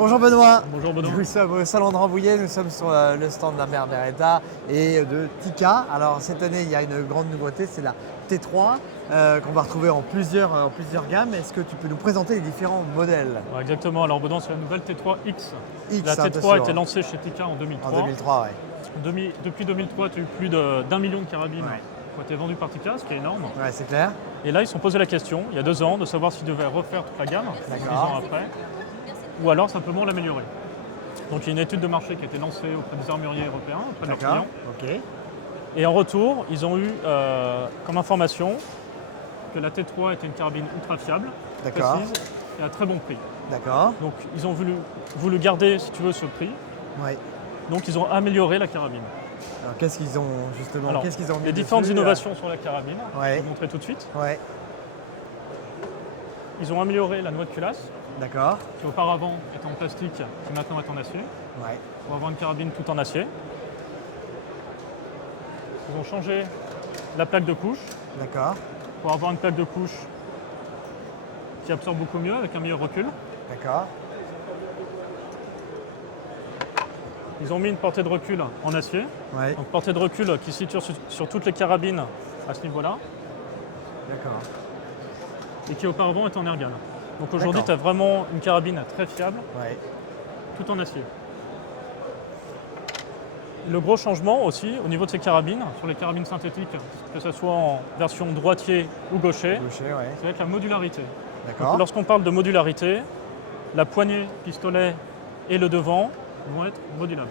Bonjour Benoît. Bonjour Benoît. Nous sommes au Salon de Rambouillet, nous sommes sur le stand de la mère Beretta et de Tika. Alors cette année, il y a une grande nouveauté, c'est la T3 qu'on va retrouver en plusieurs gammes. Est-ce que tu peux nous présenter les différents modèles? Ouais, exactement, alors Benoît, c'est la nouvelle T3X. X, La hein, T3 a été lancée chez Tika en 2003. En 2003, ouais. Depuis 2003, tu as eu plus d'1 million de carabines Ouais. qui ont été vendues par Tika, ce qui est énorme. Ouais, c'est clair. Et là, ils se sont posé la question, il y a 2 ans, de savoir s'ils devaient refaire toute la gamme, 10 ans après, ou alors simplement l'améliorer. Donc il y a une étude de marché qui a été lancée auprès des armuriers européens, auprès de leurs clients. Ok. Et en retour, ils ont eu comme information que la T3 était une carabine ultra fiable, D'accord. précise et à très bon prix. D'accord. Donc ils ont voulu garder, si tu veux, ce prix. Ouais. Donc ils ont amélioré la carabine. Alors qu'est-ce qu'ils ont justement Alors, qu'est-ce qu'ils ont mis les différentes dessus, innovations sur la carabine, Ouais. je vais vous montrer tout de suite. Ouais. Ils ont amélioré la noix de culasse, D'accord. qui auparavant était en plastique, qui maintenant est en acier, Ouais. pour avoir une carabine tout en acier. Ils ont changé la plaque de couche, D'accord. pour avoir une plaque de couche qui absorbe beaucoup mieux, avec un meilleur recul. D'accord. Ils ont mis une portée de recul en acier, Ouais. donc portée de recul qui se situe sur toutes les carabines à ce niveau-là, D'accord. et qui auparavant était en ergan. Donc aujourd'hui, D'accord. tu as vraiment une carabine très fiable, Ouais. tout en acier. Le gros changement aussi au niveau de ces carabines, sur les carabines synthétiques, que ce soit en version droitier ou gaucher, Gaucher, ouais. ça va être la modularité. D'accord. Donc, lorsqu'on parle de modularité, la poignée, pistolet et le devant vont être modulables.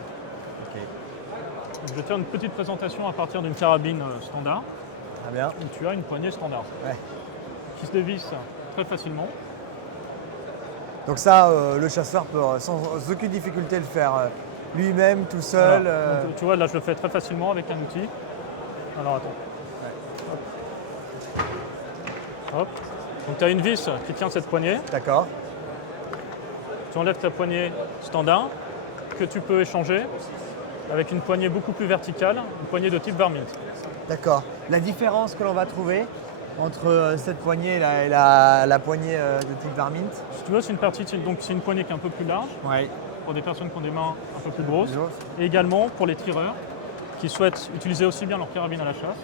Ok. Donc, je vais te faire une petite présentation à partir d'une carabine standard, Très bien. où tu as une poignée standard, Ouais. qui se dévisse très facilement. Donc ça, le chasseur peut sans aucune difficulté le faire lui-même, tout seul. Voilà. Donc, tu vois, là je le fais très facilement avec un outil. Alors attends. Hop. Donc tu as une vis qui tient cette poignée. D'accord. Tu enlèves ta poignée standard, que tu peux échanger avec une poignée beaucoup plus verticale, une poignée de type Varmint. D'accord. La différence que l'on va trouver entre cette poignée là et la poignée de type Varmint. Si tu veux, c'est une poignée qui est un peu plus large, Ouais. pour des personnes qui ont des mains un peu plus grosses, et également pour les tireurs qui souhaitent utiliser aussi bien leur carabine à la chasse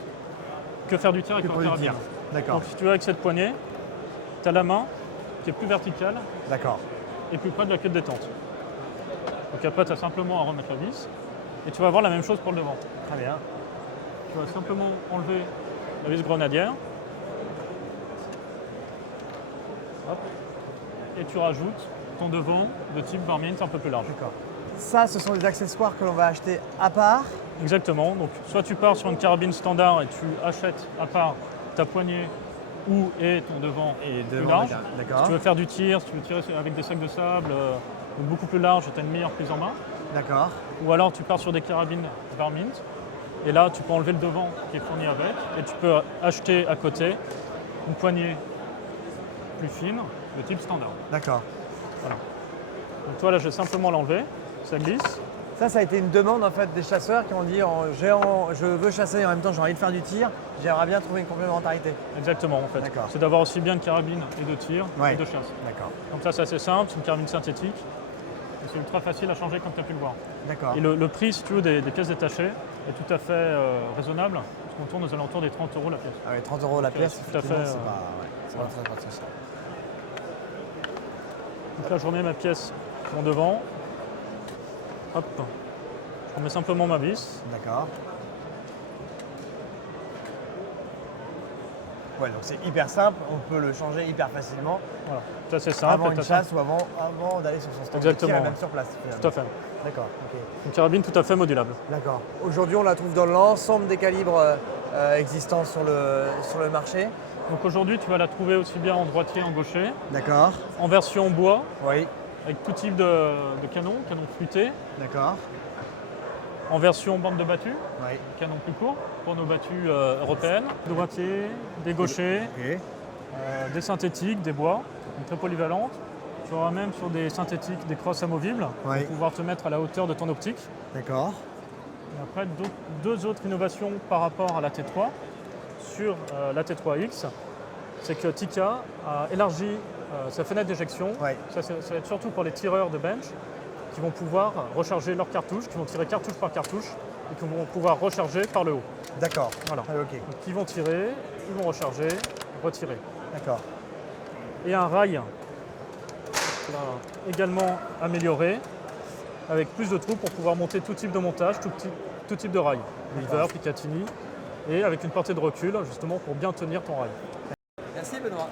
que faire du tir avec Que leur pour le carabine. tir. D'accord. Donc si tu veux, avec cette poignée, tu as la main qui est plus verticale D'accord. et plus près de la queue de détente. Donc après, tu as simplement à remettre la vis, et tu vas avoir la même chose pour le devant. Très bien. Tu vas simplement enlever la vis grenadière. Hop. Et tu rajoutes ton devant de type Varmint un peu plus large. D'accord. Ça, ce sont des accessoires que l'on va acheter à part. Exactement. Donc, soit tu pars sur une carabine standard et tu achètes à part ta poignée ou et ton devant plus large. Si D'accord. tu veux faire du tir, si tu veux tirer avec des sacs de sable beaucoup plus large, tu as une meilleure prise en main. D'accord. Ou alors tu pars sur des carabines Varmint et là tu peux enlever le devant qui est fourni avec et tu peux acheter à côté une poignée plus fine de type standard. D'accord. Voilà. Donc toi là je vais simplement l'enlever, ça glisse. Ça a été une demande en fait des chasseurs qui ont dit je veux chasser et en même temps j'ai envie de faire du tir. J'aimerais bien trouver une complémentarité. Exactement en fait. D'accord. C'est d'avoir aussi bien une carabine et de tir Ouais. et de chasse. D'accord. Donc ça c'est assez simple, c'est une carabine synthétique. Et c'est ultra facile à changer comme tu as pu le voir. D'accord. Et le prix, si tu veux, des pièces détachées est tout à fait raisonnable, parce qu'on tourne aux alentours des 30 € la pièce. Ah ouais, 30 € la pièce, tout à fait, effectivement, c'est pas très pratique ça. Donc là, je remets ma pièce en devant. Hop. Je remets simplement ma vis. D'accord. Ouais, donc c'est hyper simple, on peut le changer hyper facilement Voilà. Ça c'est simple. avant et une t'as chasse ou avant d'aller sur son stand de Exactement, tir et même ouais. sur place. Finalement. Tout à fait. D'accord. Ok. Une carabine tout à fait modulable. D'accord. Aujourd'hui, on la trouve dans l'ensemble des calibres existants sur le marché. Donc aujourd'hui, tu vas la trouver aussi bien en droitier, en gaucher, D'accord. en version bois, Oui. avec tout type de canon fruité, D'accord. en version bande de battu, Oui. canon plus court, pour nos battues européennes, des droitiers, des gauchers, Ok. des synthétiques, des bois, donc très polyvalentes. Tu auras même sur des synthétiques des crosses amovibles Oui. pour pouvoir te mettre à la hauteur de ton optique. D'accord. Et après, deux autres innovations par rapport à la T3 sur la T3X, c'est que Tika a élargi sa fenêtre d'éjection. Ouais. Ça va être surtout pour les tireurs de bench qui vont pouvoir recharger leurs cartouches, qui vont tirer cartouche par cartouche et qui vont pouvoir recharger par le haut. D'accord. Voilà. Ah, ok. Donc, ils vont tirer, ils vont recharger, retirer. D'accord. Et un rail là, également amélioré avec plus de trous pour pouvoir monter tout type de montage, tout type de rail. Weaver, Picatinny et avec une portée de recul justement pour bien tenir ton rail. Merci Benoît.